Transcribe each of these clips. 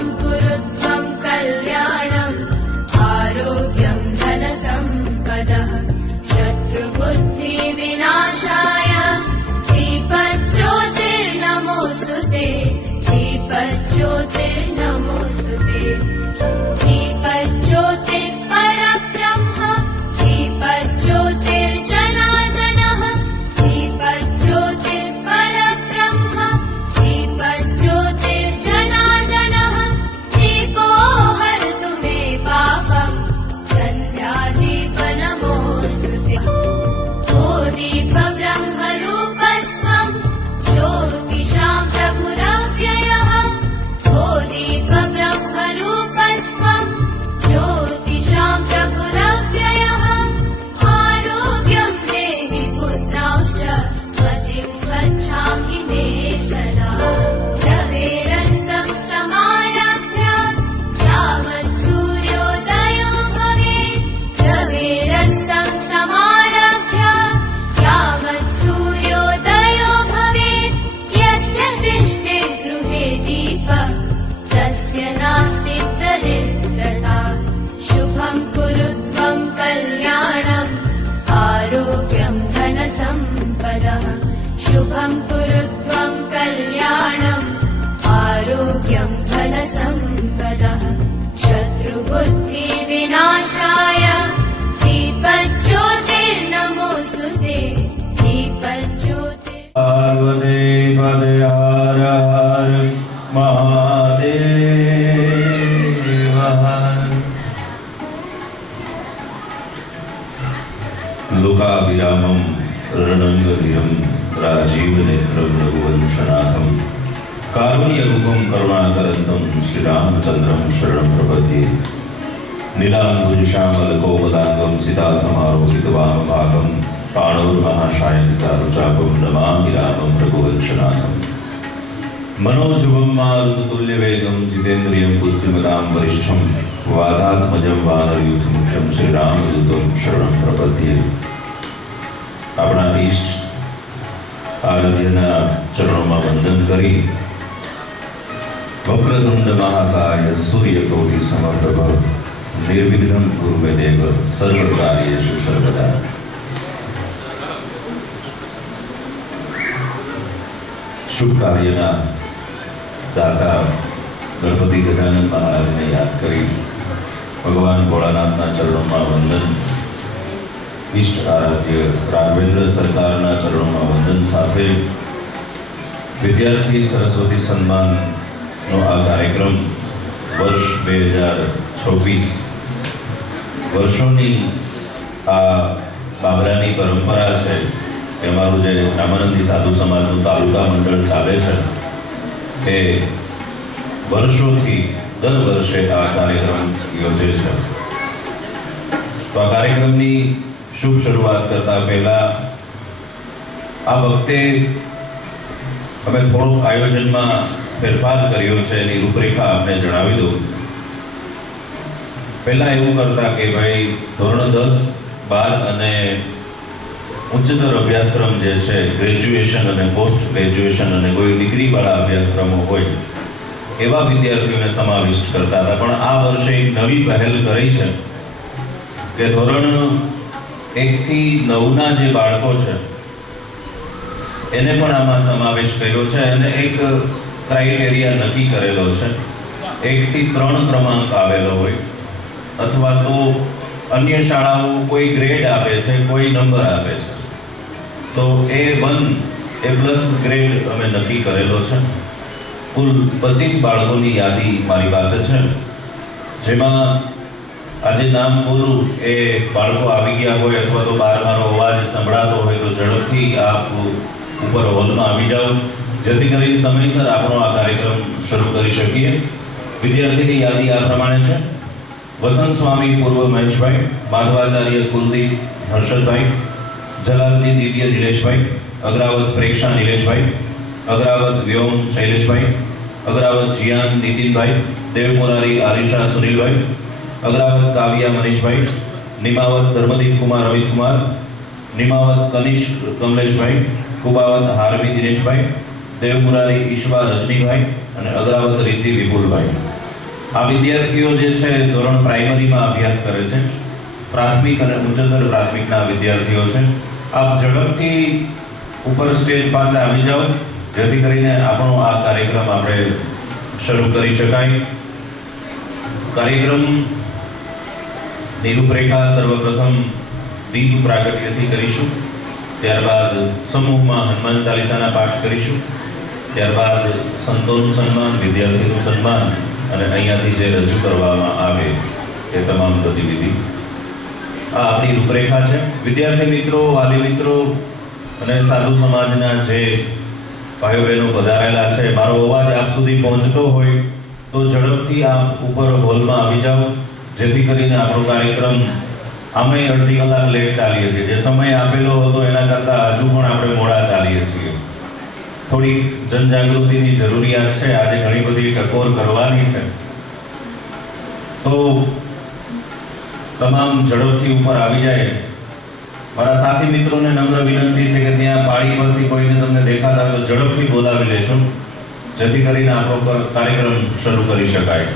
शुभं कुरुत्वं कल्याणम् आरोग्यं धनसम्पदः शत्रुबुद्धिविनाशाय दीपज्योतिर्नमोऽस्तुते दीपज्योतिर्नमोऽस्तुते दीपज्योतिर्परब्रह्म दीपज्योतिर्जनार्दनः दीपज्योतिर्परब्रह्म दीपज्योतिर्जनार्दनः दीपो हरतु मे पापम् सन्ध्यादीपनमोऽस्तुते ओ दीपब्रह्मरूपस्त्वं ज्योतिषां प्रभुरव्ययः ओ दीपब्रह्मरूपस्त्वं ज्योतिषां प्रभुरव्ययः आरोग्यं देहि पुत्रांश्च मतिं स्वच्छामि मे सदा रवेरस्तं समारभ्य यावत् सूर्योदयो भवेत् रवेरस्तं समारभ्य यावत् सूर्योदयो भवेत् यस्य तिष्ठेत् गृहे दीपः तस्य नास्ति दरिद्रता शुभं कुरुत्वं कल्याणम् आरोग्यं धनसम्पदः शुभं कुरुत्वं कल्याणम् आरोग्यं धनसम्पदः शत्रुबुद्धिविनाशाय दीपज्योतिर्नमोऽस्तुते दीपज्योतिर् पार्वती पदे हर हर महादेव लोकाभिरामं रणंगधीरं राजीवनेत्रं रघुवंशनाथं कारुण्यरूपं करुणाकरन्तं श्रीरामचन्द्रं शरणं प्रपद्ये नीलाम्बुजश्यामलकोमलाङ्गं सीतासमारोहितवामभागं पाणोर्महाशायनितारुचापं नमामि रामं रघुवंशनाथं मनोजुवं मारुततुल्यवेगं जितेन्द्रियं बुद्धिमतां वरिष्ठं वातात्मजं वानरयूथमुख्यं श्रीरामदूतं शरणं प्रपद्ये अपना इष्ट आराध्यના ચરણોમાં વંદન કરી વક્રતુંડ મહાકાય સૂર્યકોટિ સમપ્રભ નિર્વિઘ્नं કુરુ મે દેવ સર્વકાર્યેષુ સર્વદા શુભ કાર્યના દાતા ગણપતિ ગજાનન મહારાજને યાદ કરી ભગવાન ભોળાનાથના ચરણોમાં વંદન इष्ट आराध्य राघवेंद्र सरकारना चरणों वंदन साथे विद्यार्थी सरस्वती सम्मान नो आ कार्यक्रम वर्ष 2026 वर्षोनी आ बाबरानी परंपरा है कि अमारू जे रामानंदी साधु समाजनु तालुका मंडल चाले छे ए वर्षोथी दर वर्षे आ कार्यक्रम योजे छे। तो आ कार्यक्रमनी शुभ शुरुआत करता पहला आ वखते अमे थोड़ो आयोजन में फेरफार कर्यो छे एनी रूपरेखा आपने जणावी दो। पहला एवं करता कि भाई धोरण 10, 12 अने उच्चतर अभ्यासक्रम जे छे ग्रेज्युएशन अने पोस्ट ग्रेज्युएशन अने कोई डिग्री वाला अभ्यासक्रमों होय एवा विद्यार्थीओने समाविष्ट करता था। पण आ वर्षे एक नवी पहल करी छे कि धोरण 1 થી 9 જે બાળકો છે એને પણ આમાં સમાવેશ કર્યો છે અને એક ક્રાઇટેરિયા નક્કી કરેલો છે 1 થી 3 ક્રમાંક આવેલો હોય અથવા તો અન્ય શાળાઓ કોઈ ગ્રેડ આપે છે કોઈ નંબર આપે છે તો A1 A+ ગ્રેડ અમે નક્કી કરેલો છે। કુલ 25 બાળકોની યાદી મારી પાસે છે જેમાં આજે नाम बोलू ए बाळको आवी गया होय अथवा तो बार मारो अवाज संभळातो होय तो झड़पथी आप ऊपर हॉल में आवी जाओ जेथी करीने समयसर आपणो आ कार्यक्रम शुरू करी शकीए। विद्यार्थीनी यादी आ प्रमाणे छे। वसंत स्वामी पूर्व महेशभाई, माधवाचार्य कुलदीप हर्षदभाई, जलालजी दिव्य दिनेशभाई, अग्रावत प्रेक्षा नीलेशभाई, अग्रावत व्योम शैलेशभाई, अग्रावत जियान नितिनभाई, देवमुरारी आरिशा सुनीलभाई, अग्रावत काव्या मनीष भाई, निमावत धर्मदीप कुमार अमित कुमार, निमावत कनिष्क कमलेश भाई, कुबावत हारवी दिनेश भाई, देवमुरारी ईश्वा रजनी भाई और अग्रावत रीति विपुल भाई। આ વિદ્યાર્થીઓ જે છે ધોરણ પ્રાઇમરીમાં અભ્યાસ કરે છે, પ્રાથમિક અને ઉચ્ચતર પ્રાથમિકના વિદ્યાર્થીઓ છે. આપ ઝડપથી ઉપર સ્ટેજ પાસે આવી જાઓ જેથી કરીને આપણો આ કાર્યક્રમ આપણે શરૂ કરી શકાય. કાર્યક્રમની રૂપરેખા સર્વપ્રથમ દીપ પ્રાગટ્યથી કરીશું, ત્યારબાદ સમૂહમાં હનુમાન ચાલીસાના પાઠ કરીશું, ત્યારબાદ સંતોનું સન્માન, વિદ્યાર્થીનું સન્માન અને અહીંયાથી જે રજૂ કરવામાં આવે એ તમામ ગતિવિધિ. આ આપણી રૂપરેખા છે. વિદ્યાર્થી મિત્રો, વાલી મિત્રો અને સાધુ સમાજના જે ભાઈઓ બહેનો પધારેલા છે, મારો અવાજ આપ સુધી પહોંચતો હોય તો ઝડપથી આપ ઉપર હોલમાં આવી જાઓ જેથી કરીને આપણો કાર્યક્રમ અમે અડધી કલાક લેટ ચાલીએ છીએ. જે સમય આપેલો હતો એના કરતાં હજુ પણ આપણે મોડા ચાલીએ છીએ. થોડી જનજાગૃતિની જરૂરિયાત છે. આજે ઘણી બધી ટકોર કરવાની છે, તો તમામ ઝડપથી ઉપર આવી જાય. મારા સાથી મિત્રોને નમ્ર વિનંતી છે કે ત્યાં પાળી પરથી કોઈને તમને દેખાતા હોય તો ઝડપથી બોલાવી લેશો જેથી કરીને આપણો કાર્યક્રમ શરૂ કરી શકાય.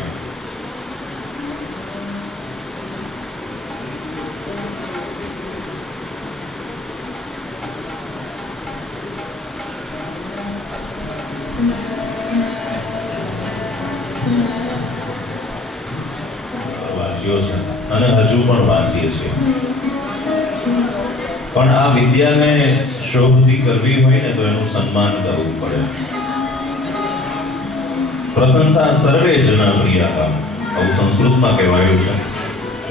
વાંચ્યો છે અને હજુ પણ વાંચીએ છીએ, પણ આ વિદ્યાને શોભતી કરવી હોય ને તો એનું સન્માન કરવું પડે. પ્રશંસા સર્વે જના પ્રિયા, આવું સંસ્કૃતમાં કહેવાયું છે.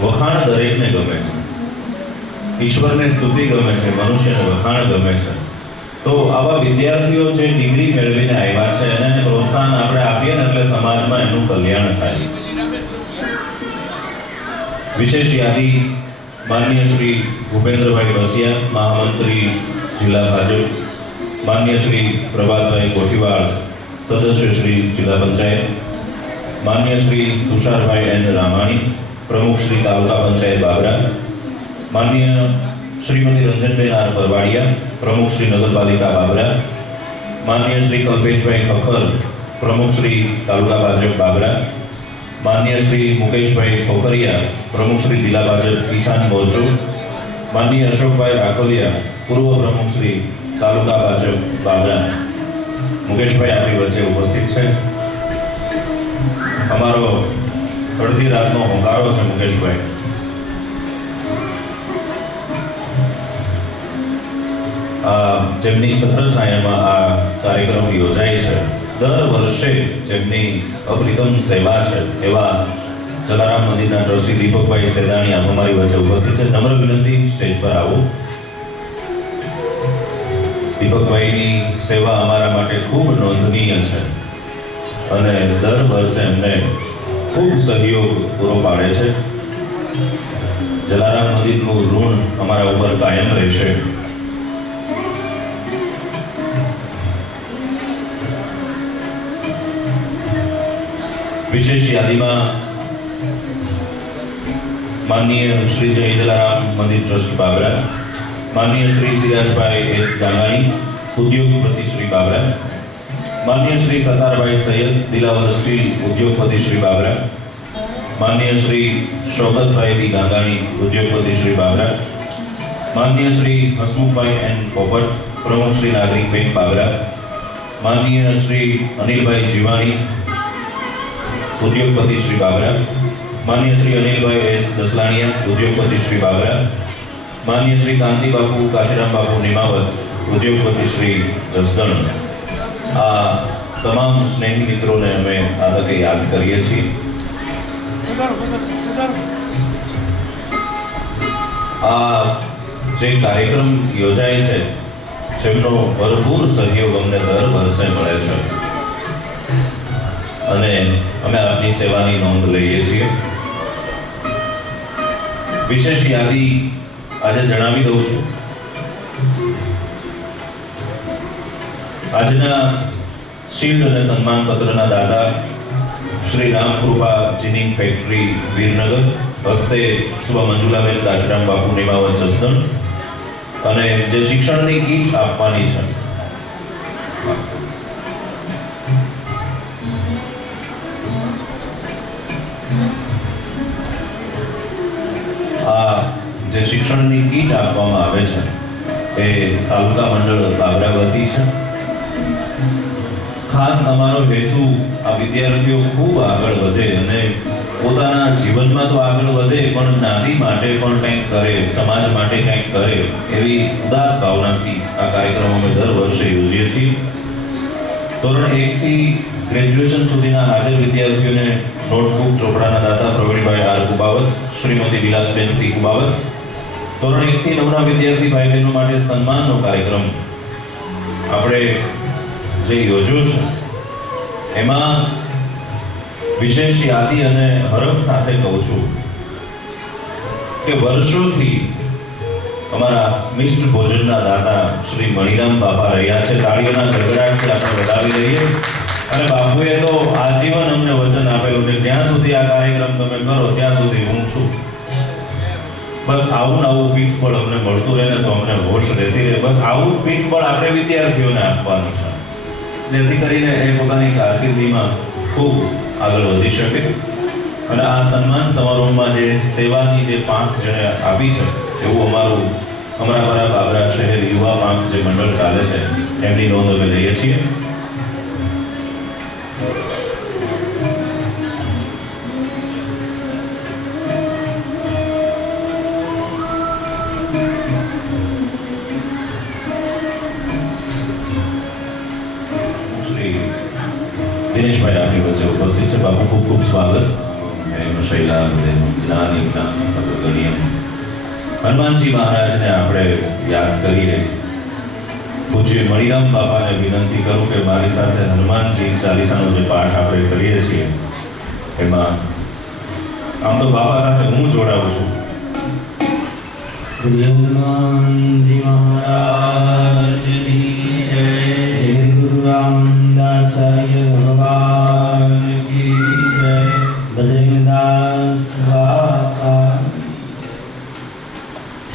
વખાણ દરેકને ગમે છે. ઈશ્વરને સ્તુતિ ગમે છે, મનુષ્યને વખાણ ગમે છે. તો આવા વિદ્યાર્થીઓ જે ડિગ્રી મેળવીને આવ્યા છે એને પ્રોત્સાહન આપણે આપીએ ને એટલે સમાજમાં એનું કલ્યાણ થાય. વિશેષ યાદી માનનીય શ્રી ભૂપેન્દ્રભાઈ વસિયા, મહામંત્રી જિલ્લા ભાજપ, માનનીય શ્રી પ્રભાતભાઈ કોઠીવાડ, સદસ્ય શ્રી જિલ્લા પંચાયત, માનનીય શ્રી તુષારભાઈ એન રામાણી, પ્રમુખ શ્રી તાલુકા પંચાયત બાબરા, માનનીય શ્રીમતી રંજનબેન આર પરવાડિયા, પ્રમુખ શ્રી નગરપાલિકા બાબરા, માનનીય શ્રી કલ્પેશભાઈ ખખર, પ્રમુખ શ્રી તાલુકા ભાજપ બાબરા, માનનીય શ્રી મુકેશભાઈ ખોખરિયા, પ્રમુખ શ્રી જિલ્લા ભાજપ કિસાન મોરચો, માનનીય અશોકભાઈ રાખોલિયા, પૂર્વ પ્રમુખ શ્રી તાલુકા ભાજપ બાબરા. મુકેશભાઈ આપણી વચ્ચે ઉપસ્થિત છે. અમારો અડધી રાતનો હોંકારો છે મુકેશભાઈ. જેમની છત્રછાયામાં આ કાર્યક્રમ યોજાય છે, દર વર્ષે જેમની અપ્રિતમ સેવા છે એવા જલારામ મંદિરના ટ્રસ્ટી દીપકભાઈ સેદાણી આપ અમારી વચ્ચે ઉપસ્થિત છે. નમ્ર વિનંતી, સ્ટેજ પર આવો. દીપકભાઈની સેવા અમારા માટે ખૂબ નોંધનીય છે અને દર વર્ષે એમને ખૂબ સહયોગ પૂરો પાડે છે. જલારામ મંદિરનું ઋણ અમારા ઉપર કાયમ રહેશે. વિશેષ યાદીમાં માનનીય શ્રી જય જલારામ મંદિર ટ્રસ્ટ બાબરા, માનનીય શ્રી સિરાજભાઈ એસ ગાંગાણી, ઉદ્યોગપતિ શ્રી બાબરા, માનનીય શ્રી સતારભાઈ સૈયદ, દિલાવર સ્ટીલ ઉદ્યોગપતિ શ્રી બાબરા, માનનીય શ્રી શોકતભાઈ બી ગાંગાણી, ઉદ્યોગપતિ શ્રી બાબરા, માનનીય શ્રી હસમુખભાઈ એન પોપટ, પ્રમુખ શ્રી નાગરિક બેંક બાબરા, માનનીય શ્રી અનિલભાઈ જીવાણી, ઉદ્યોગપતિ શ્રી બાબરા, માનનીય શ્રી અનિલભાઈ એસ દસલાણીયા, ઉદ્યોગપતિ શ્રી બાબરા, માનનીય શ્રી કાંતિ બાપુ કાશીરામ બાપુ નિમાવત, ઉદ્યોગપતિ શ્રી જસદણ. આ તમામ સ્નેહી મિત્રોને અમે આ તકે યાદ કરીએ છીએ. આ જે કાર્યક્રમ યોજાય છે જેમનો ભરપૂર સહયોગ અમને દર વર્ષે મળે છે અને અમે આપની સેવાની નોંધ લઈએ છીએ. વિશેષ યાદી આજે જણાવી દઉં છું. આજના શિલ્ડ અને સન્માન પત્રના દાતા શ્રી રામકૃપા જીનિંગ ફેક્ટરી વીરનગર હસ્તે સુબા મંજુલાબેન કાશીરામ બાપુ નિમાવત જસદણ અને જે શિક્ષણની કીટ આપવાની છે શિક્ષણની કીટ આપવામાં આવે છે એ તાલુકા મંડળ બાબરા વતી છે. ખાસ અમારો હેતુ આ વિદ્યાર્થીઓ ખૂબ આગળ વધે અને પોતાના જીવનમાં તો આગળ વધે પણ નારી માટે પણ કંઈક કરે, સમાજ માટે કંઈક કરે એવી ઉદાર ભાવનાથી આ કાર્યક્રમ અમે દર વર્ષે યોજીએ છીએ. ધોરણ 1 થી ગ્રેજ્યુએશન સુધીના હાજર વિદ્યાર્થીઓને નોટબુક ચોપડાના દાતા પ્રવીણભાઈ આર કુબાવત, શ્રીમતી વિલાસબેન પી કુબાવત. ધોરણ 1 થી 9ના વિદ્યાર્થી ભાઈ બહેનો માટે સન્માનનો કાર્યક્રમ આપણે જે યોજ્યો છે એમાં વિશેષ યાદી અને હરખ સાથે કહું છું કે વર્ષોથી અમારા મિષ્ટ ભોજનના દાતા શ્રી મણિરામ બાપા રહ્યા છે. તાળીઓના ગડગડાટથી આપણે વધાવી લઈએ. અને બાપુએ તો આજીવન અમને વચન આપેલું છે, જ્યાં સુધી આ કાર્યક્રમ તમે કરો ત્યાં સુધી હું છું. બસ આવું નવું પીઠબળ અમને મળતું રહે ને તો અમને હોશ રહેતી રહે. બસ આવું પીઠબળ આપણે વિદ્યાર્થીઓને આપવાનું છે, જેથી કરીને એ પોતાની કારકિર્દીમાં ખૂબ આગળ વધી શકે. અને આ સન્માન સમારોહમાં જે સેવાની જે પાંખ જેણે આપી છે એવું અમારું અમરાપરા બાબરા શહેર યુવા પાંખ જે મંડળ ચાલે છે એમની નોંધ અમે લઈએ છીએ. દિનેશભાઈ આપણી વચ્ચે ઉપસ્થિત છે. બાપુ ખૂબ ખૂબ સ્વાગત. શૈલા જ્ઞાની ગણીય હનુમાનજી મહારાજને આપણે યાદ કરીએ. પૂજ્ય મણિરામ બાપાને વિનંતી કરું કે મારી સાથે હનુમાનજી ચાલીસાનો જે પાઠ આપણે કરીએ છીએ એમાં આમ તો બાપા સાથે હું જોડાવું છું. હનુમાનજી મહારાજની જય. ગુરુ રામદાસાચાર્ય ભગવાન કી જય. બજરંગદાસ બાપા.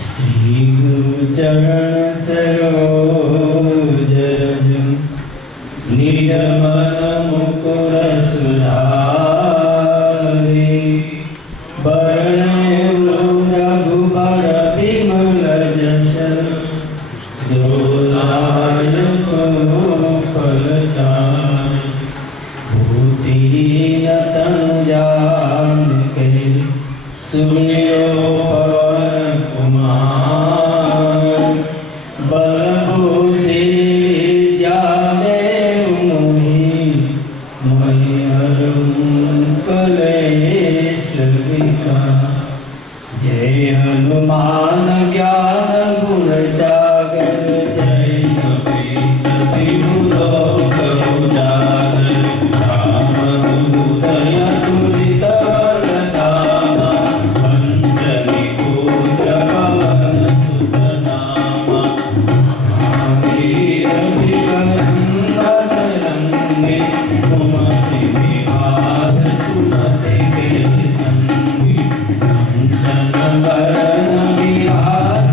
શ્રી ગુરુ ચરણ સરોજ રજ નિર્મલ મુકુર સુધારે. બરણે રઘુબર વિમલ જસ જોલાય ફલચાર. ભૂતિહીન તનુ જાનકે સુમિરો પવન કુમાર. બલબુદ્ધિ વિદ્યા દેવ મોહી મહિહર કલેશ વિકાર. જય હનુમાન જ્ઞાન ગુણ સાગર. જય કપીસ વિમુલો કરુ જાગર. રામ દૂતય તુલિત બલધામા. અંજલિ પુત્ર પવન સુત નામા. મહાવીર વિક્રમ બજરંગી. કુમતિ નિવાર સુમતિ કે સંગી. કંચન વરણ વિરાજ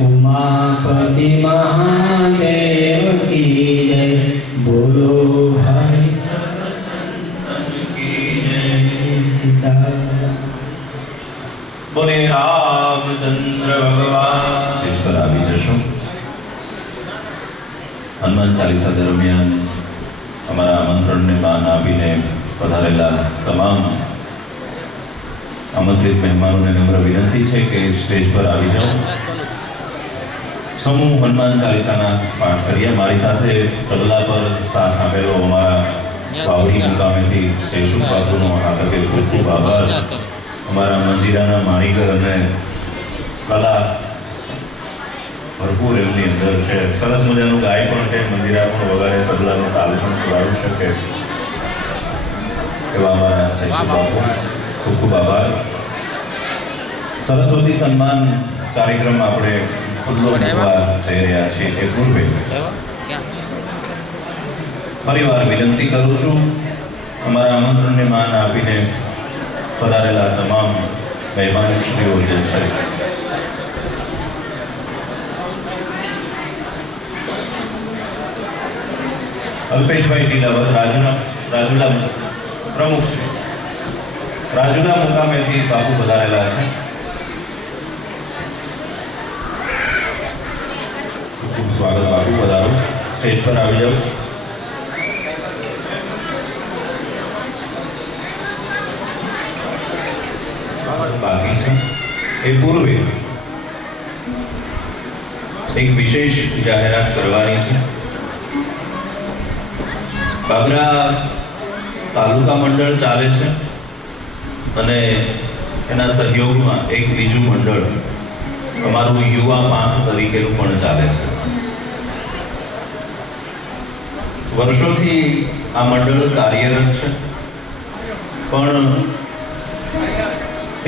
उमापति महादेव की जय। बोलो भाई सब संतन की जय। सीताराम। बोले रामचंद्र भगवान। स्टेज पर આવી જશું। હનુમાન ચાલીસા દરમિયાન અમારા આમંત્રણને માન આપીને પધારેલા તમામ આમંત્રિત મહેમાનોને નમ્ર વિનંતી છે કે સ્ટેજ પર આવી જાઓ। સમૂહ હનુમાન ચાલીસાના પાઠ કરીએ। મારી સાથે તબલા પર સાથ આપેલો અમારા વાવડી મુકામેથી જયસુખ બાપુનો આ તકે ખૂબ ખૂબ આભાર। અમારા મંજીરાના માણીકર અને કલા ભરપૂર એમની અંદર છે। સરસ મજાનું ગાય પણ છે, મંજીરા પણ વગાડે, તબલાનો તાલ પણ પુરાવી શકે એવા અમારા જયસુખ બાપુ, ખૂબ ખૂબ આભાર। સરસ્વતી સન્માન કાર્યક્રમ આપણે ખુલ્લો મૂકવા જઈ રહ્યા છીએ એ પૂર્વે ફરીવાર વિનંતી કરું છું અમારા આમંત્રણને માન આપીને પધારેલા તમામ મહેમાનશ્રીઓ જે છે અલ્પેશભાઈ ટીલાવત રાજુલા પ્રમુખ શ્રી રાજુલા મુકામેથી બાપુ પધારેલા છે। ખૂબ સ્વાગત બાપુ, પધારો, સ્ટેજ પર આવી જાઓ। બાકી છે એ પૂર્વે એક વિશેષ જાહેરાત કરવાની છે। બાબરા તાલુકા મંડળ ચાલે છે અને એના સહયોગમાં એક બીજું મંડળ અમારું યુવા પાંખ તરીકેનું પણ ચાલે છે। વર્ષોથી આ મંડળ કાર્યરત છે, પણ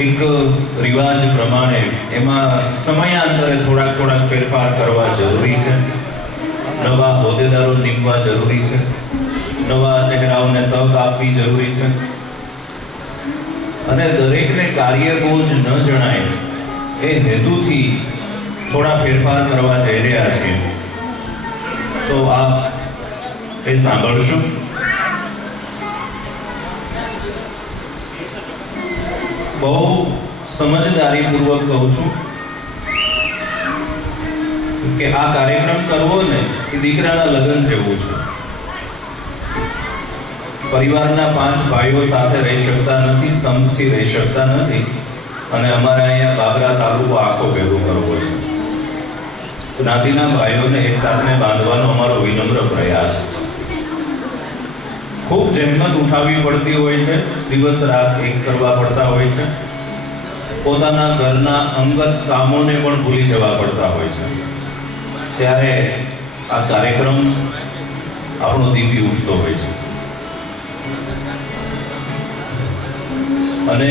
એક રિવાજ પ્રમાણે એમાં સમયાંતરે થોડાક ફેરફાર કરવા જરૂરી છે। નવા હોદ્દેદારો નીમવા જરૂરી છે, નવા ચહેરાઓને તક આપવી જરૂરી છે અને દરેકને કાર્યબોજ ન જણાય એ હેતુથી થોડા ફેરફાર કરવા જઈ રહ્યા છીએ। તો આપ એ સાંભળશો। બહુ સમજદારીપૂર્વક કહું છું, કે આ કાર્યક્રમ કરવો ને એ દીકરાના લગ્ન જેવું છે. પરિવારના 5 ભાઈઓ સાથે રહી શકતા નથી, સમથી રહી શકતા નથી, અને અમારે અહીંયા બાબરા તાલુકો આખો ભેગો કરવો છે. જ્ઞાતિના ભાઈઓને એક તારને બાંધવાનો અમારો વિનમ્ર પ્રયાસ છે. ખૂબ જહેમત ઉઠાવવી પડતી હોય છે, દિવસ રાત એક કરવા પડતા હોય છે, પોતાના ઘરના અંગત કામોને પણ ભૂલી જવા પડતા હોય છે. ત્યારે આ કાર્યક્રમ આપણો દીવી ઉઠતો હોય છે. અને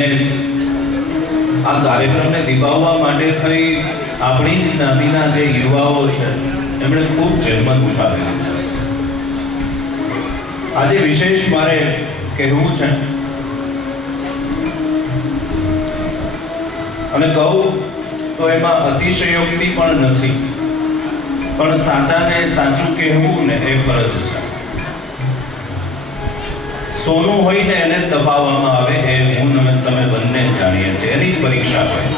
આ કાર્યક્રમને દીપાવવા માટે થઈ આપણી જ જ્ઞાતિના જે યુવાઓ છે એમણે ખૂબ જહેમત ઉઠાવેલી છે. આજે વિશેષ મારે કહેવું છે, અને કહું તો એમાં અતિશયોક્તિ પણ નથી, પણ સાચાને સાચું કહેવું ને એ ફરજ છે. સોનું હોય ને એને દબાવવામાં આવે એ હું ને તમે બંને જાણીએ છીએ, એની જ પરીક્ષા હોય.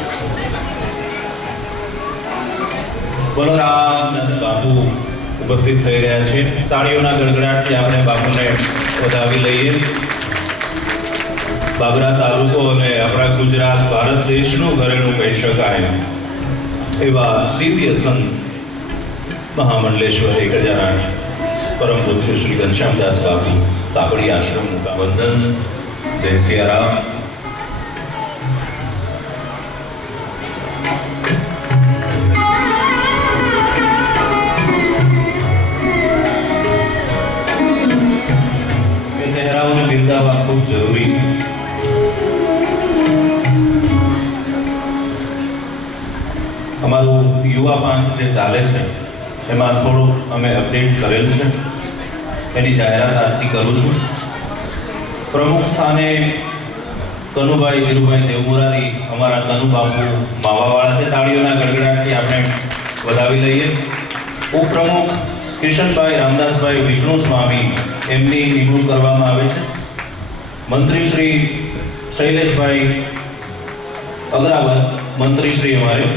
બલરામદાસ બાપુ ઉપસ્થિત થઈ રહ્યા છે. તાળીઓના ગડગડાટથી આપણે બાપુને વધાવી લઈએ. બાબરા તાલુકો અને આપણા ગુજરાત ભારત દેશનું ઘરેણું કહી શકાય એવા દિવ્ય સંત મહામંડલેશ્વર 1008 પરમ પૂજ્ય શ્રી ઘનશ્યામદાસ બાપુ તાપડી આશ્રમનું વંદન. જય સિયારામ. ચહેરાઓને બિરદાવવા ખૂબ જરૂરી છે. અમારું યુવા પાંખ જે ચાલે છે એમાં થોડુંક અમે અપડેટ કરેલ છે, એની જાહેરાત આજથી કરું છું. પ્રમુખ સ્થાને કનુભાઈ ધીરુભાઈ દેવમુરારી, અમારા કનુબાપુ માવાવાળા છે. તાળીઓના ગડગડાટથી આપણે વધાવી લઈએ. ઉપપ્રમુખ કિશનભાઈ રામદાસભાઈ વિષ્ણુ સ્વામી, એમની નિમણૂક કરવામાં આવે છે. મંત્રી શ્રી શૈલેષભાઈ અગ્રાવત, મંત્રી શ્રી અમારે.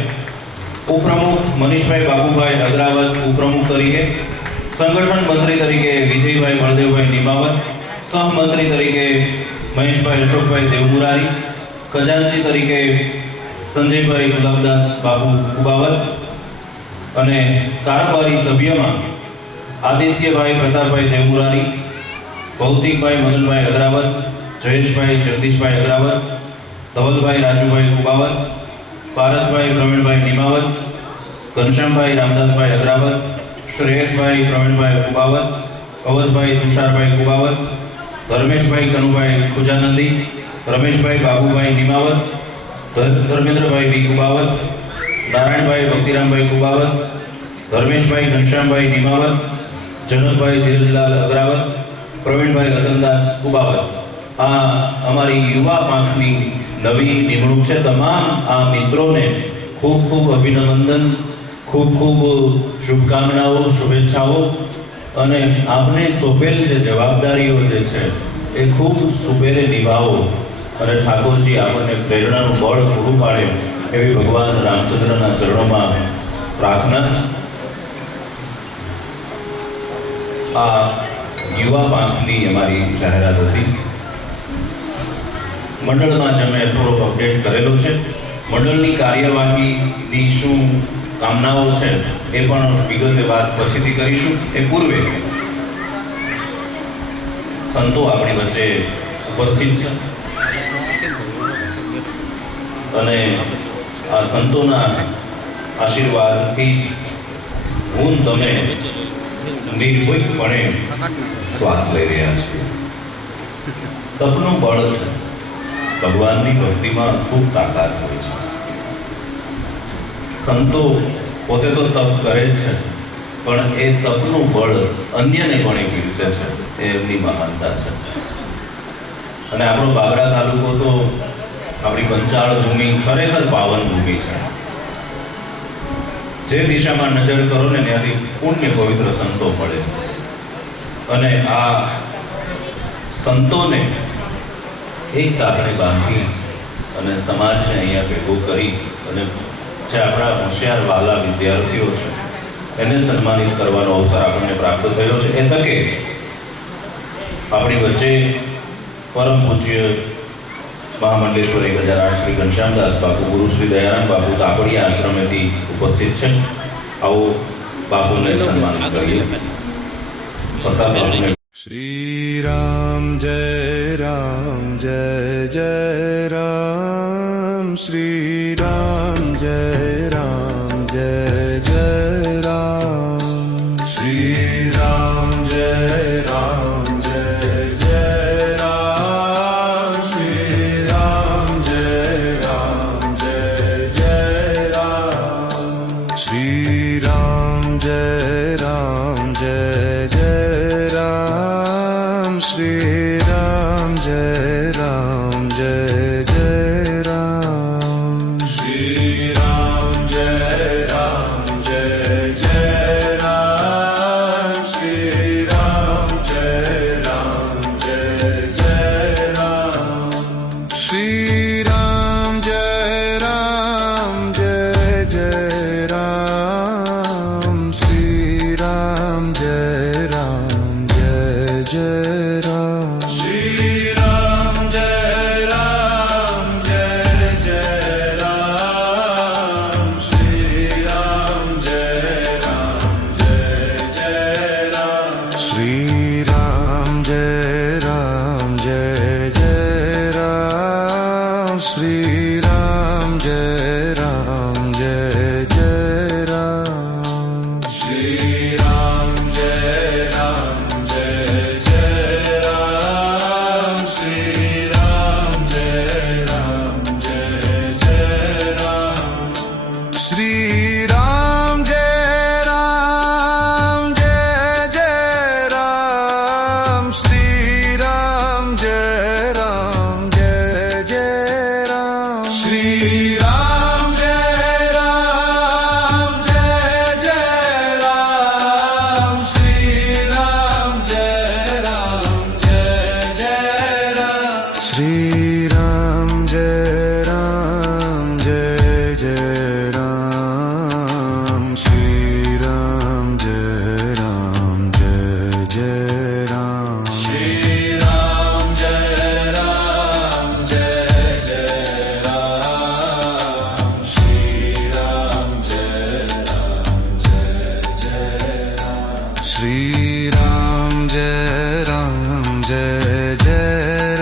ઉપપ્રમુખ મનીષભાઈ બાબુભાઈ અગ્રાવત ઉપપ્રમુખ તરીકે. સંગઠન મંત્રી તરીકે વિજયભાઈ બળદેવભાઈ નિમાવત. સહમંત્રી તરીકે મહેશભાઈ અશોકભાઈ દેવમુરારી. ખજાનચી તરીકે સંજયભાઈ ગુલાબદાસ બાબુ કુબાવત. અને કારોબારી સભ્યમાં આદિત્યભાઈ પ્રતાપભાઈ દેવમુરારી, ભૌતિકભાઈ મદનભાઈ અગ્રાવત, જયેશભાઈ જગદીશભાઈ અગ્રાવત, ધવલભાઈ રાજુભાઈ કુબાવત, પારસભાઈ પ્રવીણભાઈ નિમાવત, ઘનશ્યામભાઈ રામદાસભાઈ અગ્રાવત, શ્રેયસભાઈ પ્રવીણભાઈ કુબાવત, અવધભાઈ તુષારભાઈ કુબાવત, ધર્મેશભાઈ કનુભાઈ ખુજાનંદી, રમેશભાઈ બાબુભાઈ નિમાવત, ધર્મેન્દ્રભાઈ બી કુબાવત, નારાયણભાઈ ભક્તિરામભાઈ કુબાવત, ધર્મેશભાઈ ઘનશ્યામભાઈ નિમાવત, જનકભાઈ ધીરજલાલ અગ્રાવત, પ્રવીણભાઈ રતનદાસ કુબાવત. આ અમારી યુવા પાંખની નવી નિમણૂક છે. તમામ આ મિત્રોને ખૂબ ખૂબ અભિનંદન, ખૂબ ખૂબ શુભકામનાઓ, શુભેચ્છાઓ. અને આપને સોંપેલ જે જવાબદારીઓ જે છે એ ખૂબ સુપેરે નિભાવો અને ઠાકોરજી આપણને પ્રેરણાનું બળ પૂરું પાડે એવી ભગવાન રામચંદ્રના ચરણોમાં પ્રાર્થના. આ યુવા પાંખની અમારી જાહેરાત હતી. મંડળમાં જ અમે થોડોક અપડેટ કરેલો છે. મંડળની કાર્યવાહીની શું કામનાઓ છે એ પણ વિગતે વાત પછીથી કરીશું. એ પૂર્વે સંતો આપણી વચ્ચે ઉપસ્થિત છે અને આ સંતોના આશીર્વાદથી જ હું તમે નિર્ભયપણે શ્વાસ લઈ રહ્યા છીએ. તપનું બળ છે. ભગવાનની ભક્તિમાં ખૂબ તાકાત હોય છે. સંતો પોતે તો તપ કરે જ છે, પણ એ તપનું બળ અન્યને પણ પીરસે છે, એ એમની મહાનતા છે. અને આપણો બાબરા તાલુકો તો આપણી પંચાળ ભૂમિ ખરેખર પાવન ભૂમિ છે. જે દિશામાં નજર કરો ને ત્યાંથી પુણ્ય પવિત્ર સંતો પડે. અને આ સંતોને એક તારણે બાંધી અને સમાજને અહીંયા ભેગો કરી અને જે આપણા હોશિયાર વાલા વિદ્યાર્થીઓ છે એને સન્માનિત કરવાનો અવસર આપણને પ્રાપ્ત થયો છે. એ તકે આપણી વચ્ચે પરમ પૂજ્ય મહામંડલેશ્વર 1008 શ્રી ઘનશ્યામદાસ બાપુ, ગુરુ શ્રી દયારામ બાપુ તાપડિયા આશ્રમેથી ઉપસ્થિત છે. આવો બાપુને સન્માનિત કરીએ. પ્રતાપ બાપુને श्री राम जय जय राम, श्री राम जय जय राम, श्री राम जय राम, श्री राम जय राम, श्री राम जय राम, श्री राम जय राम, श्री राम जय राम, श्री राम जय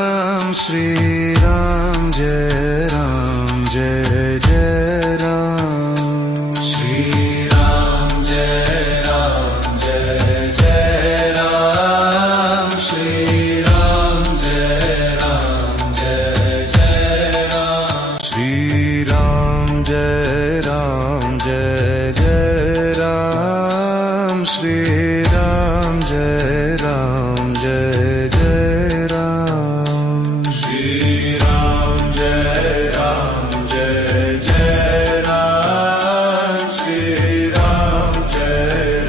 राम, श्री राम जय राम, श्री राम जय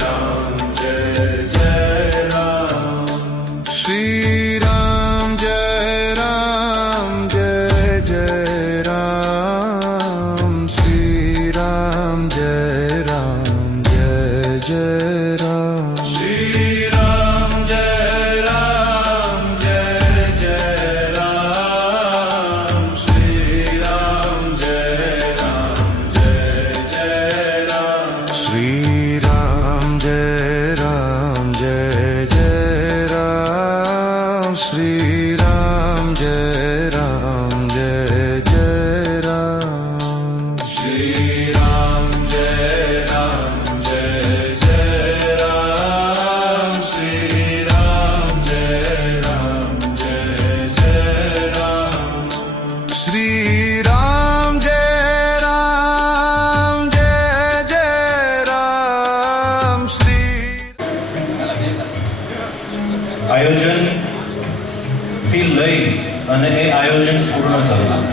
राम, આયોજનથી લઈ અને એ આયોજન પૂર્ણ કરવું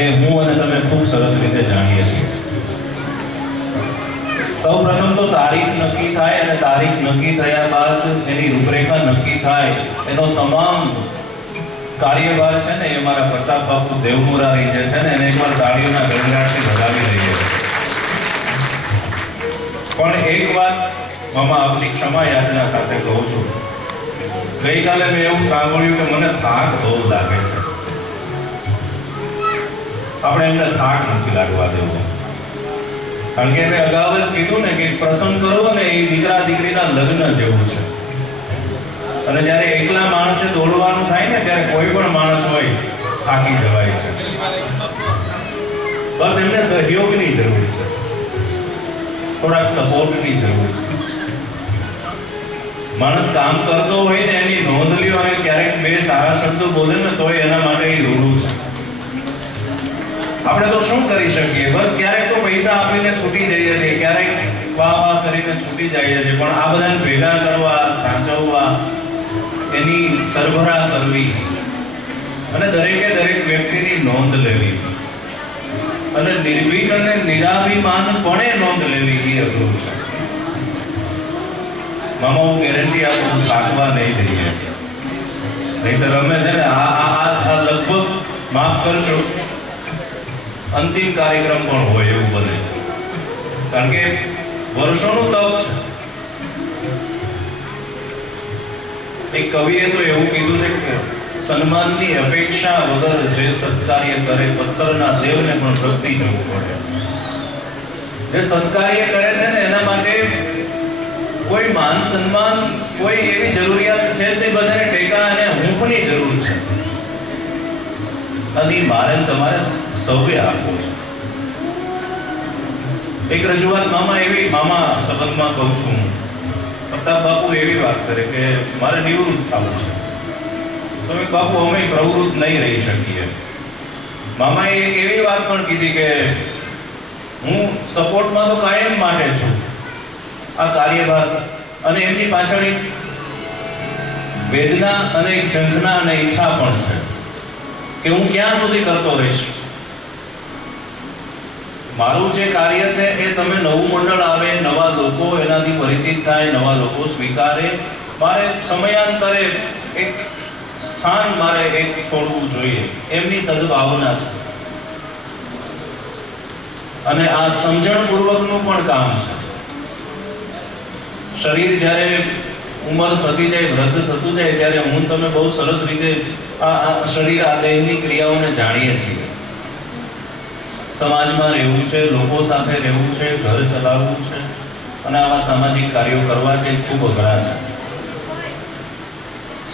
એ હું અને તમે ખૂબ સરસ રીતે જાણીએ છીએ. સૌપ્રથમ તો તારીખ નક્કી થાય અને તારીખ નક્કી થયા બાદ એની રૂપરેખા નક્કી થાય એનો તમામ કાર્યભાર છે ને એ મારા પ્રતાપ બાપુ દેવમુરારી જે છે ને એને એકવાર તાળીઓના ગણગણાટથી વધાવી લઈએ. પણ એક વાત મામા આપની ક્ષમા યાચના સાથે કહું છું. ગઈકાલે મેં એવું સાંભળ્યું કે મને થાક બહુ લાગે છે. આપણે એમને થાક નથી લાગવા દેવો. કારણ કે મેં અગાઉ જ કીધું ને કે પ્રસંગ કરવો ને એ દીકરા દીકરીના લગ્ન જેવું છે. અને જ્યારે એકલા માણસે દોડવાનું થાય ને ત્યારે કોઈ પણ માણસ હોય થાકી જવાય છે. બસ એમને સહયોગની જરૂર છે, થોડાક સપોર્ટની જરૂર છે. માણસ કામ કરતો હોય ને એની નોંધ લ્યો અને ક્યારેક બે સારા શબ્દો બોલે ને તોય એના માટે એ રૂડું છે. આપણે તો શું કરી શકીએ? બસ ક્યારેક તો પૈસા આપીને છૂટી જઈએ છીએ, ક્યારેક વાહ વાહ કરીને છૂટી જઈએ છીએ. પણ આ બધાને ભેગા કરવા, સાચવવા, એની સરભરા કરવી અને દરેકે દરેક વ્યક્તિની નોંધ લેવી અને નિર્ભીક અને નિરાભિમાનપણે નોંધ લેવી એ અઘરું છે. મામા હું ગેરંટી આપું, થાકવા નહીં દઈએ. નહીંતર અમે છે ને આ લગભગ માફ કરશો અંતિમ કાર્યક્રમ પણ હોય એવું બને. કારણ કે વર્ષોનું તપ છે. એક કવિએ તો એવું કીધું છે કે સન્માનની અપેક્ષા વગર જે સત્કાર્ય કરે પથ્થરના દેવને પણ પ્રગટી જવું પડે. જે સત્કાર્ય કરે છે ને એના માટે કોઈ માન સન્માન, કોઈ એવી જરૂરિયાત છે જ નહીં. બધાને ટેકા અને હૂંફની જરૂર છે. અને મારે તમારે સૌએ આપવો છે. એક રજૂઆત મામા સંબંધમાં કહું છું. પ્રતાપ બાપુ એવી વાત કરે કે મારે નિવૃત્ત થવું છે. તો બાપુ અમે પ્રવૃત્ત નહીં રહી શકીએ. મામાએ એક એવી વાત પણ કીધી કે હું સપોર્ટમાં તો કાયમ માટે છું. આ કાર્યભાર અને એમની પાછળ એક વેદના અને એક ઝંખના અને ઈચ્છા પણ છે કે હું ક્યાં સુધી કરતો રહીશ. મારું જે કાર્ય છે એ તમે નવું મંડળ આવે, નવા લોકો એનાથી પરિચિત થાય, નવા લોકો સ્વીકારે. મારે સમયાંતરે એક સ્થાન મારે એક છોડવું જોઈએ, એમની સદભાવના છે. અને આ સમજણપૂર્વકનું પણ કામ છે. શરીર જ્યારે ઉંમર થતી જાય, વૃદ્ધ થતું જાય, ત્યારે હું તમે બહુ સરસ રીતે આ શરીર, આ દેહની ક્રિયાઓને જાણીએ છીએ. સમાજમાં રહેવું છે, લોકો સાથે રહેવું છે, ઘર ચલાવવું છે અને આવા સામાજિક કાર્યો કરવા છે, ખૂબ અઘરા છે.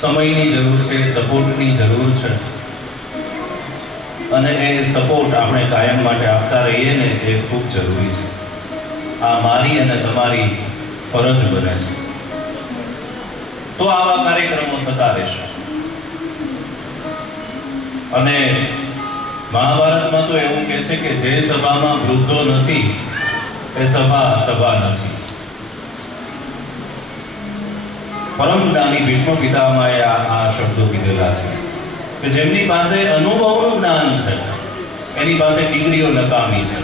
સમયની જરૂર છે, સપોર્ટની જરૂર છે. અને એ સપોર્ટ આપણે કાયમ માટે આપતા રહીએ ને એ ખૂબ જરૂરી છે. આ મારી અને તમારી ફરજ બને છે. તો આવા કાર્યક્રમો થતા રહેશે. અને મહાભારતમાં તો એવું કહે છે કે જે સભામાં વૃદ્ધો નથી એ સભા નથી. પરમ જ્ઞાની ભીષ્મ પિતામહે આ શબ્દો કીધેલા છે કે જેમની પાસે અનુભવનું જ્ઞાન છે એની પાસે ડિગ્રીઓ નકામી છે.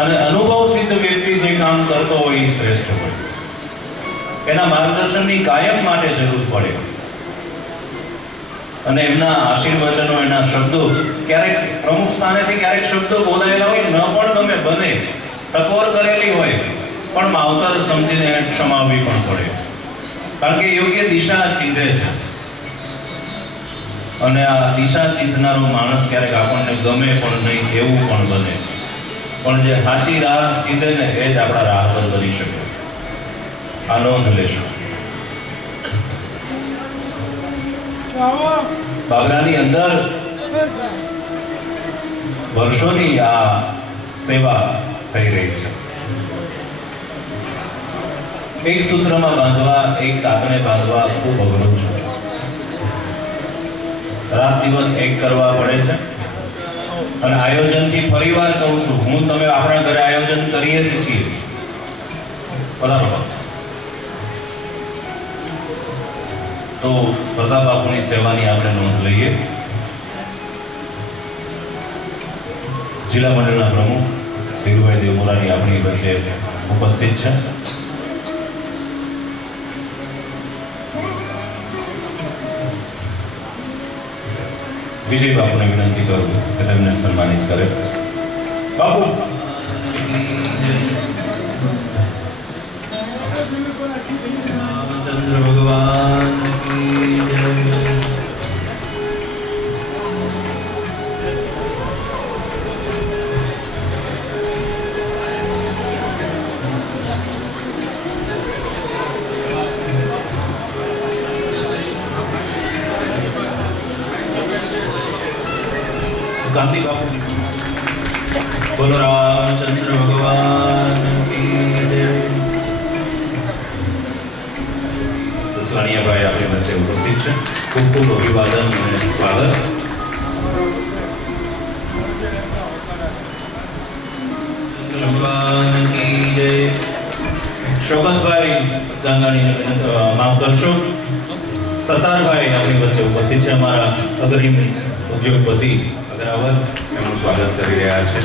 અને અનુભવ સિદ્ધ વ્યક્તિ જે કામ કરતો હોય એ શ્રેષ્ઠ હોય. એના માર્ગદર્શનની કાયમ માટે જરૂર પડે. અને એમના આશીર્વચનો, એના શબ્દો ક્યારેક પ્રમુખ સ્થાનેથી ક્યારેક શબ્દો બોલાયેલા હોય, ન પણ ગમે, બને ટકોર કરેલી હોય, પણ માવતર સમજીને ક્ષમાવવી પણ પડે. કારણ કે યોગ્ય દિશા ચીંધે છે. અને આ દિશા ચીંધનારો માણસ ક્યારેક આપણને ગમે પણ નહીં એવું પણ બને. પણ જે સાચી રાહ ચીંધે ને એ જ આપણા રાહબર બની શકે. આ નોંધ લેશો. બાગડાની અંદર વર્ષોની આ સેવા થઈ રહી છે. એક સૂત્રમાં બાંધવા, એક તાકને બાંધવા ખૂબ અઘરું છે. રાત દિવસ એક કરવા પડે છે. અને આયોજનથી ફરીવાર કહું છું, હું તમે આપણા ઘરે આયોજન કરીએ જ છીએ બરાબર. તો પ્રતાપ બાપુની સેવાની આપણે નોંધ લઈએ. જિલ્લા મંડળના પ્રમુખ ધીરુભાઈ દેવમોરાની આપણી વચ્ચે ઉપસ્થિત છે. વિજય બાપુને વિનંતી કરું કે તેમને સન્માનિત કરે. બાપુ ભારતી બાપુ બોલો રામચંદ્ર ભગવાન કી જય. દસવાણીયાભાઈ આપણી વચ્ચે ઉપસ્થિત છે. ખૂબ ખૂબ અભિવાદન અને સ્વાગત. ભગવાન કી જય. શોકતભાઈ ગાંગાણી માફ કરશો, સતારભાઈ આપણી વચ્ચે ઉપસ્થિત છે. અમારા અગ્રીમ ઉદ્યોગપતિ અગ્રાવત એમનું સ્વાગત કરી રહ્યા છે.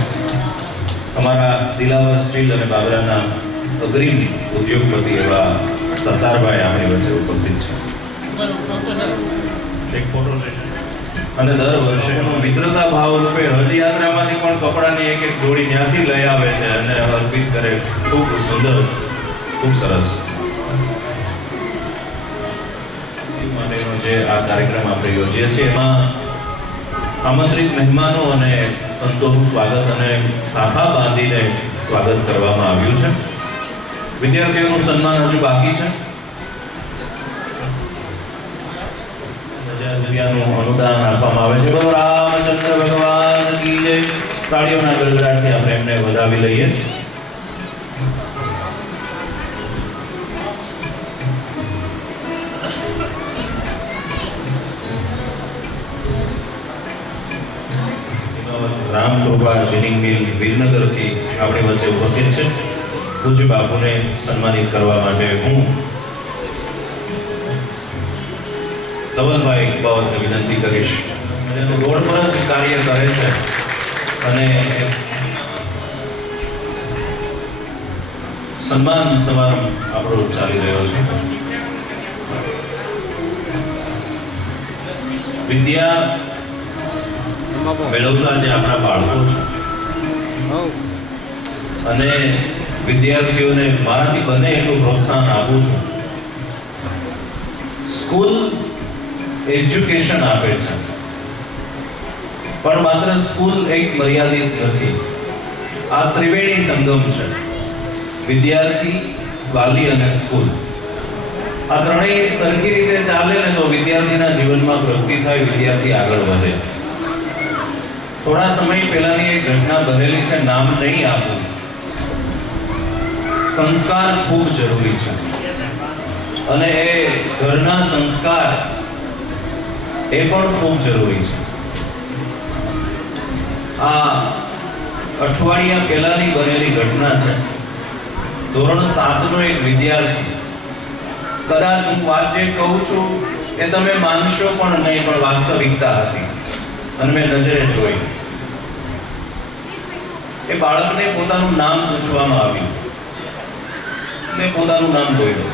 અમારા દિલાવર સ્ટીલ અને બાબરાના અગ્રીમ ઉદ્યોગપતિ એવા સતારભાઈ આપણી વચ્ચે ઉપસ્થિત છે. એક ફોટો સેશન અને દર વર્ષે મિત્રતા ભાવ રૂપે હજ યાત્રામાંથી પણ કપડાની એક એક જોડી ત્યાંથી લઈ આવે છે અને અર્પિત કરે. ખૂબ સુંદર, ખૂબ સરસ. માટેનો જે આ કાર્યક્રમ આપણે યોજીએ છીએ એમાં આમંત્રિત મહેમાનો અને સંતોનું સ્વાગત અને સાફા બાંધીને સ્વાગત કરવામાં આવ્યું છે. વિદ્યાર્થીઓનું સન્માન હજુ બાકી છે. 1000 રૂપિયાનું અનુદાન આપવામાં આવે છે. બોલો રામચંદ્ર ભગવાન કી જય. તાળીઓના ગડગડાટથી આપણે એમને વધાવી લઈએ. રામકૃપા જીનિંગ મિલ વિરનગરથી આપણી વચ્ચે ઉપસ્થિત છે. પૂજ્ય બાપુને સન્માનિત કરવા માટે હું ધવલભાઈ બાબતને વિનંતી કરીશ. રોડ પર જ કાર્ય કરે છે અને સન્માન સમારંભ આપણો ચાલી રહ્યો છે. વિદ્યા મેળવતા જે આપણા બાળકો છે અને વિદ્યાર્થીઓને મારાથી બને એટલું પ્રોત્સાહન આપું છું. સ્કૂલ એજ્યુકેશન આપે છે, પણ માત્ર સ્કૂલ એક મર્યાદિત નથી. આ ત્રિવેણી સંગમ છે. વિદ્યાર્થી, વાલી અને સ્કૂલ. આ ત્રણેય સરખી રીતે ચાલે ને તો વિદ્યાર્થીના જીવનમાં પ્રગતિ થાય, વિદ્યાર્થી આગળ વધે. થોડા સમય પહેલાની એક ઘટના બનેલી છે, નામ નહીં આપું. સંસ્કાર ખૂબ જરૂરી છે અને એ ઘરના સંસ્કાર એ પણ ખૂબ જરૂરી છે. આ અઠવાડિયા પહેલાની બનેલી ઘટના છે. ધોરણ 7 નો એક વિદ્યાર્થી, કદાચ હું વાત જે કહું છું એ તમે માનશો પણ નહીં, પણ વાસ્તવિકતા હતી અને મેં નજરે જોઈ. એ બાળકને પોતાનું નામ પૂછવામાં આવ્યું. મેં પોતાનું નામ બોલ્યો,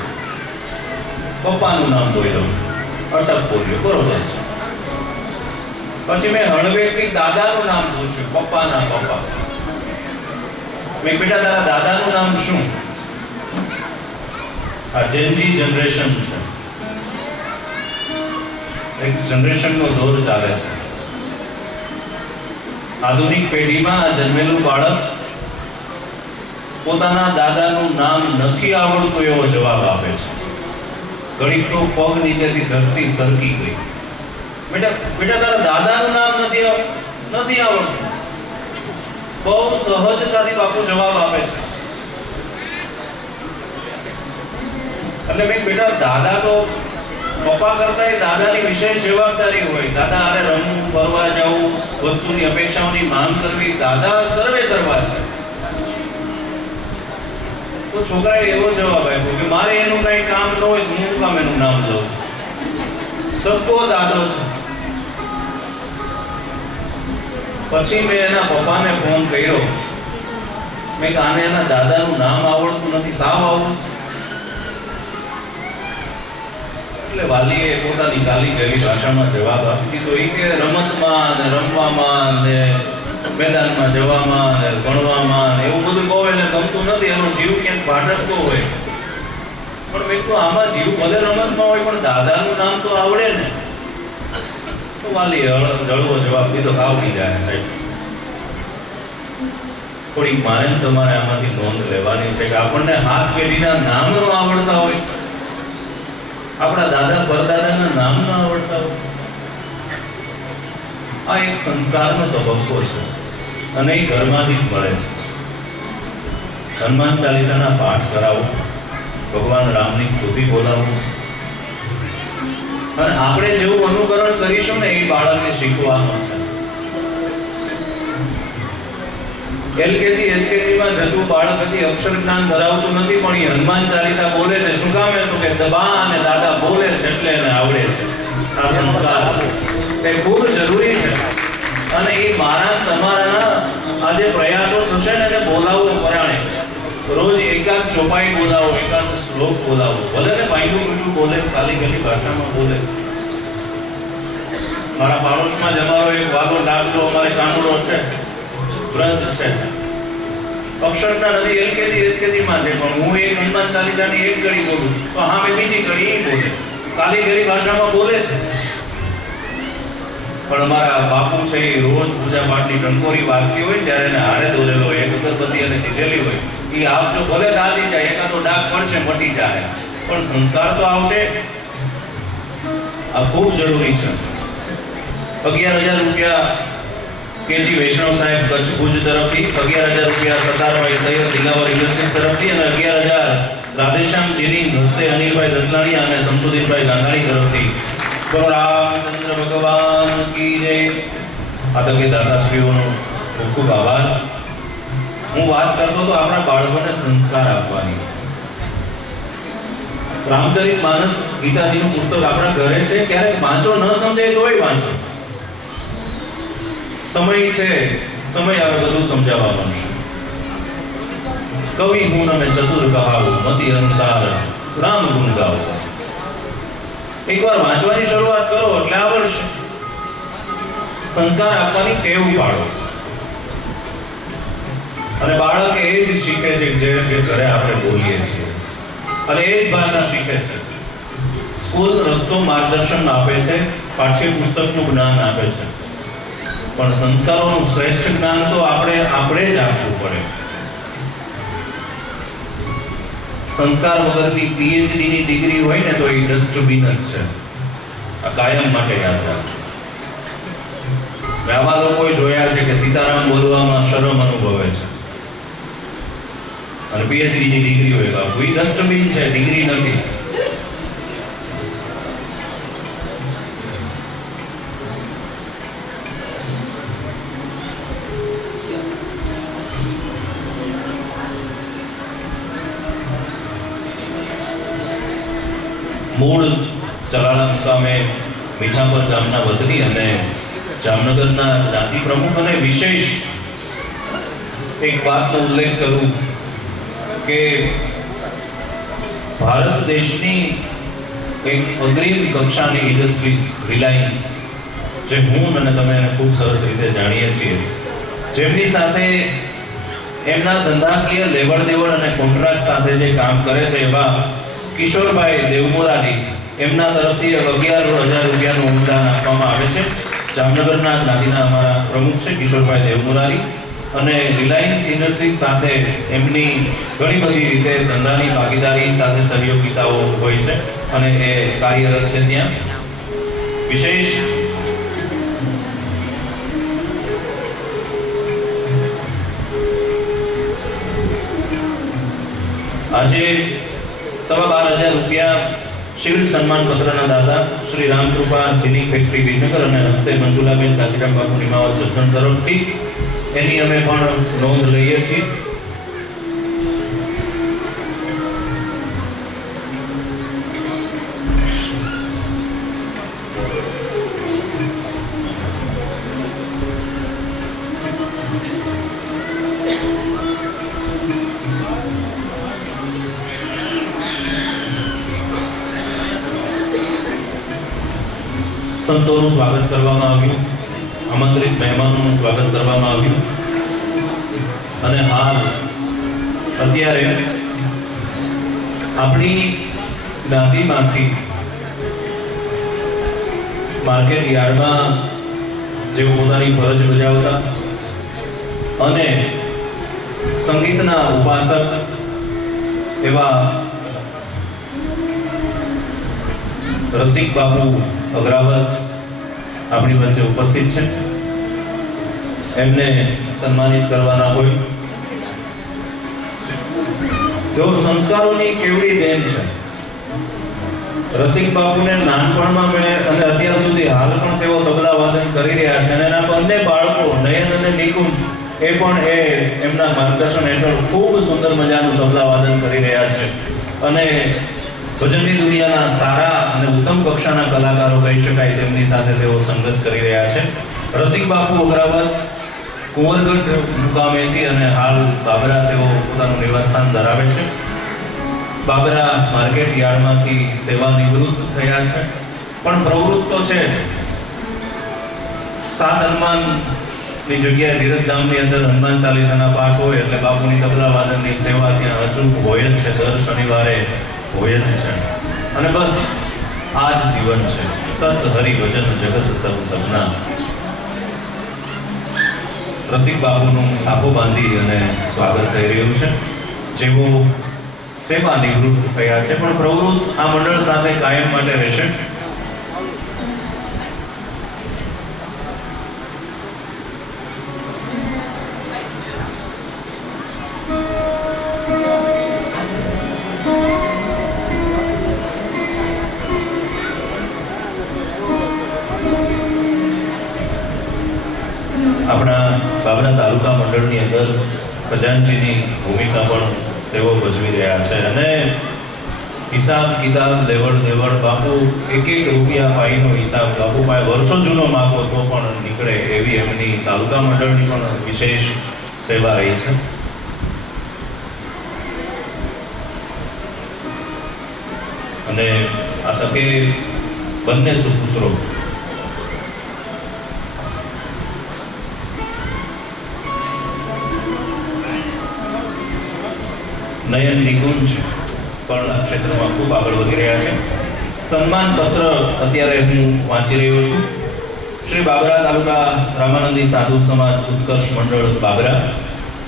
પપ્પાનું નામ બોલ્યો, અટક બોલ્યો, બરોબર છે. પછી મેં હળવેથી દાદાનું નામ પૂછ્યું, પપ્પાના પપ્પા. મેં બેટા તારા દાદાનું નામ શું? આ જેનજી જનરેશન છે, એક જનરેશનનો દોર ચાલે છે. આધુનિક પેઢીમાં જન્મેલું બાળક પોતાના દાદાનું નામ નથી આવડતું એવો જવાબ આપે છે. ઘડીક તો પગ નીચેથી ધરતી સરકી ગઈ. બેટા તારા દાદાનું નામ નથી આવડતું. બહુ સહજતાથી બાપુ જવાબ આપે છે. એટલે મેં બેટા દાદા તો પપ્પા કરતા એ દાદાની વિશેષ જવાબદારી હોય. દાદા હારે રમવું, ફરવા જવું, વસ્તુની અપેક્ષાઓની માંગ કરવી, દાદા સર્વે સર્વા છે. તો છોકરાએ એવો જવાબ આપ્યો કે મારે એનું કઈ કામ ન હોય, હું કામ એનું નામ લઉં. સબકો દાદો છે. પછી મેં એના પપ્પાને ફોન કર્યો. મેં કે આને એના દાદાનું નામ આવડતું નથી, સાવ આવડતું. એટલે વાલીએ પોતાની ગાલી ગયેલી ભાષામાં જવાબ આપી દીધો. એ કે રમતમાં ને રમવામાં ને મેદાનમાં જવામાં ને ભણવામાં એવું બધું કહો એને ગમતું નથી. એનો જીવ ક્યાંક ભાટકતો હોય. પણ મેં તો આમાં જીવ ભલે રમતમાં હોય પણ દાદાનું નામ તો આવડે ને. તો વાલીએ જળવો જવાબ દીધો, આવડી જાય સાહેબ. થોડીક મારે તમારે આમાંથી નોંધ લેવાની છે કે આપણને હાથ પેઢીના નામ ન આવડતા હોય, આપણા દાદા પરદાદાના નામ ન આવડતા હોય, આ એક સંસ્કારનો તબક્કો છે અને એ ઘરમાંથી જ મળે છે. હનુમાન ચાલીસાના પાઠ કરાવો, ભગવાન રામની સ્તુતિ બોલાવો અને આપણે જેવું અનુકરણ કરીશું ને એ બાળકને શીખવાનું છે. એલકેજી એચકેજી માં જતું બાળક હજી અક્ષર જ્ઞાન ધરાવતું નથી, પણ એ હનુમાન ચાલીસા બોલે છે. શું કામ? તો કે દબા અને દાદા બોલે છે એટલે એને આવડે છે. આ સંસ્કાર છે, એ ખૂબ જરૂરી છે. અને એ મારા તમારા આ જે પ્રયાસો થશે ને એને બોલાવવો પરાણે. રોજ એકાદ ચોપાઈ બોલાવો, એકાદ શ્લોક બોલાવો, ભલે ને ભાઈનું મીઠું બોલે, ખાલી ગલી ભાષામાં બોલે. મારા પાડોશમાં જ અમારો એક વાલો લાગલો અમારે કાનુડો છે, વ્રજ છે, અક્ષરના નથી, એલકેજી એચકેજી માં છે, પણ હું એક હનુમાન ચાલીસાની એક કડી બોલું તો હા મેં બીજી કડી એ બોલે, કાલી ગલી ભાષામાં બોલે છે. પણ અમારા બાપુ છે એ રોજ પૂજા પાઠની ટંકોરી વાગતી હોય ત્યારે એને હારે દોરેલો હોય, એક અગરબત્તી અને દીધેલી હોય, એ આપજો ભલે દાદી જાય, એકાદો ડાઘ પડશે મટી જાય, પણ સંસ્કાર તો આવશે. આ ખૂબ જરૂરી છે. 11,000 રૂપિયા કેજી વૈષ્ણવ સાહેબ કચ્છ ભુજ તરફથી, 11,000 રૂપિયા સરદારભાઈ સૈયદ દિલાવર યુનિવર્સિટી તરફથી અને 11,000 રાધેશ્યામ જીની હસ્તે અનિલભાઈ દસલાણી અને શમસુદ્દીનભાઈ ગાંધાણી તરફથી. બોલો રામચંદ્ર ભગવાન કી જય. આ તકે દાદાશ્રીઓનો ખૂબ ખૂબ આભાર. હું વાત કરતો તો આપણા બાળકોને સંસ્કાર આપવાની. રામચરિતમાનસ ગીતાજીનું પુસ્તક આપણા ઘરે છે, ક્યારેક વાંચો ન સમજાય તોય વાંચો. સમય છે, સમય આવે બધું સમજાવવા મળશે. કવિ ગુણ અને ચતુર કહાવું, મતિ અનુસાર રામ ગુણ ગાઓ. એકવાર વાંચવાની શરૂઆત કરો એટલે આવડશે. સંસ્કાર આપવાની ટેવ પાડો અને બાળક એ જ શીખે છે જે ઘરે આપણે બોલીએ છીએ અને એ જ ભાષા શીખે છે. સ્કૂલ રસ્તો માર્ગદર્શન આપે છે, પાઠ્યપુસ્તકનું જ્ઞાન આપે છે, પણ સંસ્કારોનું શ્રેષ્ઠ જ્ઞાન તો આપણે જ આપવું પડે. સંસ્કાર વગરની પીએચડી ની ડિગ્રી હોય ને તો એ ડસ્ટબિન જ છે. આ કાયમ માટે યાદ રાખજો. આવા લોકોએ જોયા છે કે સીતારામ બોલવામાં શરમ અનુભવે છે અને પીએચડી ની ડિગ્રી હોય તો એ ડસ્ટબિન છે, ડિગ્રી નથી. મૂળ ચલાળા મુકામે મીઠાપર ગામના વતની અને જામનગરના જ્ઞાતિ પ્રમુખ, અને વિશેષ એક વાતનો ઉલ્લેખ કરું કે ભારત દેશની એક અગ્રીમ કક્ષાની ઇન્ડસ્ટ્રી રિલાયન્સ, જે હું અને તમે એને ખૂબ સરસ રીતે જાણીએ છીએ, જેમની સાથે એમના ધંધાકીય લેવડ દેવડ અને કોન્ટ્રાક્ટ સાથે જે કામ કરે છે એવા કિશોરભાઈ દેવમોરારી, એમના તરફથી 11,000 રૂપિયાનું અનુદાન આપવામાં આવે છે. જામનગરના જ્ઞાતિના અમારા પ્રમુખ છે કિશોરભાઈ દેવમોરારી, અને રિલાયન્સ ઇન્ડસ્ટ્રીઝ સાથે એમની ઘણી બધી રીતે ધંધાની ભાગીદારી સાથે સહયોગિતાઓ હોય છે અને એ કાર્યરત છે ત્યાં. વિશેષ આજે 12,500 રૂપિયા શિલ્ડ સન્માન પત્રના દાતા શ્રી રામકૃપા જીની ફેક્ટરી વિજયનગર અને હસ્તે મંજુલાબેન કાજીરામ બાપુ નિમાવત સત્સંગ તરફથી એની અમે પણ નોંધ લઈએ છીએ. સંતોનું સ્વાગત કરવામાં આવ્યું, આમંત્રિત મહેમાનોનું સ્વાગત કરવામાં આવ્યું અને હાલ અત્યારે આપણી જ્ઞાતિમાંથી માર્કેટ યાર્ડમાં જેઓ પોતાની ફરજ બજાવતા અને સંગીતના ઉપાસક એવા રસિક બાપુ અગ્રાવત આપણી વચ્ચે ઉપસ્થિત છે. એમને સન્માનિત કરવાના હોય. તેઓ સંસ્કારોની કેવડી દેન છે. રસિક બાપુને નાનપણમાં મેં અને અત્યાર સુધી હાલ પણ તેઓ તબલા વાદન કરી રહ્યા છે અને એના બંને બાળકો નયન અને નિકુંજ એ પણ એમના માર્ગદર્શન હેઠળ ખૂબ સુંદર મજાનું તબલા વાદન કરી રહ્યા છે અને ભજનની દુનિયાના સારા અને ઉત્તમ કક્ષાના કલાકારો કહી શકાય તેમની સાથે તેઓ સંગત કરી રહ્યા છે. રસિક બાપુ અગ્રાવત કુંવરગઢ મુકામેથી અને હાલ બાબરા તેઓ પોતાનું નિવાસસ્થાન ધરાવે છે. બાબરા માર્કેટ યાર્ડમાંથી સેવા નિવૃત્ત થયા છે, પણ પ્રવૃત્ત તો છે. સાત હનુમાનની જગ્યાએ ધીરજધામની અંદર હનુમાન ચાલીસાના પાઠ હોય એટલે બાપુની તબલા વાદનની સેવા ત્યાં અચૂક હોય જ છે, દર શનિવારે હોય જ છે. અને બસ આ જ જીવન છે. સત હરિ ભજન જગત સબ સપના. રસિક બાપુનું સાફો બાંધી અને સ્વાગત થઈ રહ્યું છે. જેઓ સેવા નિવૃત્ત થયા છે પણ પ્રવૃત્ત આ મંડળ સાથે કાયમ માટે રહેશે. આપણા બાબરા તાલુકા મંડળની અંદર ખજાનચીની ભૂમિકા પણ તેઓ ભજવી રહ્યા છે અને હિસાબ કિતાબ લેવડ દેવડ બાપુ એક રૂપિયા પાઈનો હિસાબ બાપુ પાસે વર્ષો જૂનો માગો તો પણ નીકળે એવી એમની તાલુકા મંડળની પણ વિશેષ સેવા રહી છે. અને આ તકે બંને સુપુત્રો નયન નિકુંજ પણ આ ક્ષેત્રમાં ખૂબ આગળ વધી રહ્યા છે. સન્માન પત્ર અત્યારે હું વાંચી રહ્યો છું. શ્રી બાબરા તાલુકા રામાનંદી સાધુ સમાજ ઉત્કર્ષ મંડળ Babra,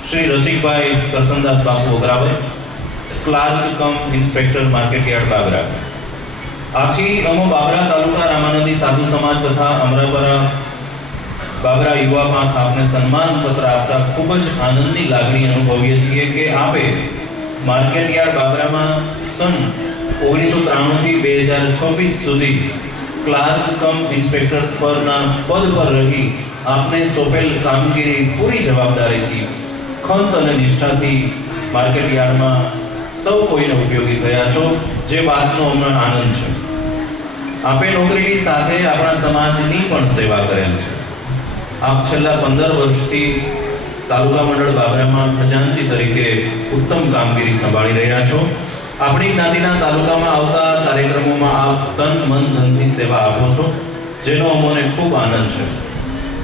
Shri Rasikbhai Karsandas Bapu Agravat, clerk cum inspector market yard Babra. આથી અમો બાબરા તાલુકા રામાનંદી સાધુ સમાજ તથા અમરાપરા બાબરા યુવા પાંખ આપને સન્માન પત્ર આપતા ખૂબ જ આનંદની લાગણી અનુભવીએ છીએ કે આપે માર્કેટયાર્ડ બાબરામાં સન 1993 થી 2026 સુધી ક્લાર્ક કમ ઇન્સ્પેક્ટર પરના પદ પર રહી આપને સોંપેલ કામગીરી પૂરી જવાબદારીથી ખંત અને નિષ્ઠાથી માર્કેટયાર્ડમાં સૌ કોઈને ઉપયોગી થયા છો, જે વાતનો અમને આનંદ છે. આપે નોકરીની સાથે આપણા સમાજની પણ સેવા કરેલ છે. આપ છેલ્લા 15 વર્ષથી તાલુકા મંડળ બાબરામાં ખજાનચી તરીકે ઉત્તમ કામગીરી સંભાળી રહ્યા છો. આપણી જ્ઞાતિના તાલુકામાં આવતા કાર્યક્રમોમાં આપ તન મન ધનથી સેવા આપો છો, જેનો અમને ખૂબ આનંદ છે.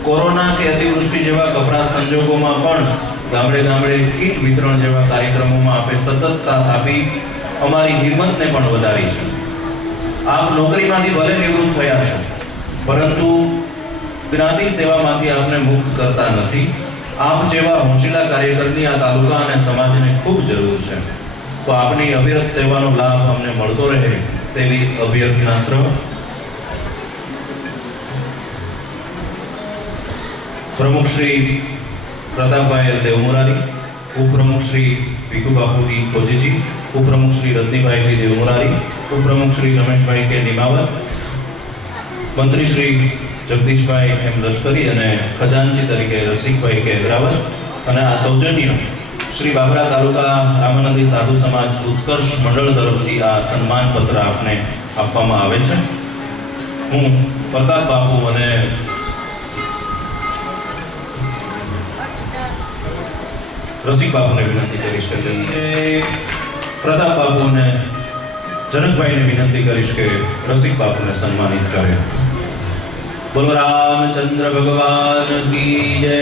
કોરોના કે અતિવૃષ્ટિ જેવા કપરા સંજોગોમાં પણ ગામડે ગામડે કીટ વિતરણ જેવા કાર્યક્રમોમાં આપે સતત સાથ આપી અમારી હિંમતને પણ વધારી છે. આપ નોકરીમાંથી ભલે નિવૃત્ત થયા છો, પરંતુ જ્ઞાતિ સેવામાંથી આપને મુક્ત કરતા નથી. આપ જેવા હોશિયાર કાર્યકરની આ તાલુકા અને સમાજને ખૂબ જરૂર છે. તો આપની અવિરત સેવાનો લાભ અમને મળતો રહે તેવી અભ્યર્થના શ્રમ. પ્રમુખ શ્રી પ્રતાપભાઈ એલ દેવમુરારી, ઉપપ્રમુખ શ્રી ભીખુ બાપુજી કોજીજી, ઉપપ્રમુખ શ્રી રજનીભાઈ દેવમુરારી, ઉપપ્રમુખ શ્રી રમેશભાઈ કે નિમાવત, મંત્રી શ્રી જગદીશભાઈ એમ લશ્કરી અને ખજાનચી તરીકે રસિકભાઈ કે અગ્રાવત. અને આ સૌજન્ય શ્રી બાબરા તાલુકા રામાનંદી સાધુ સમાજ ઉત્કર્ષ મંડળ તરફથી આ સન્માન પત્ર આપને આપવામાં આવે છે. હું પ્રતાપ બાપુ અને રસિક બાપુને વિનંતી કરીશ કે પ્રતાપ બાપુ અને જનકભાઈને વિનંતી કરીશ કે રસિક બાપુને સન્માનિત કરે. બોલો રામચંદ્ર ભગવાન કી જય.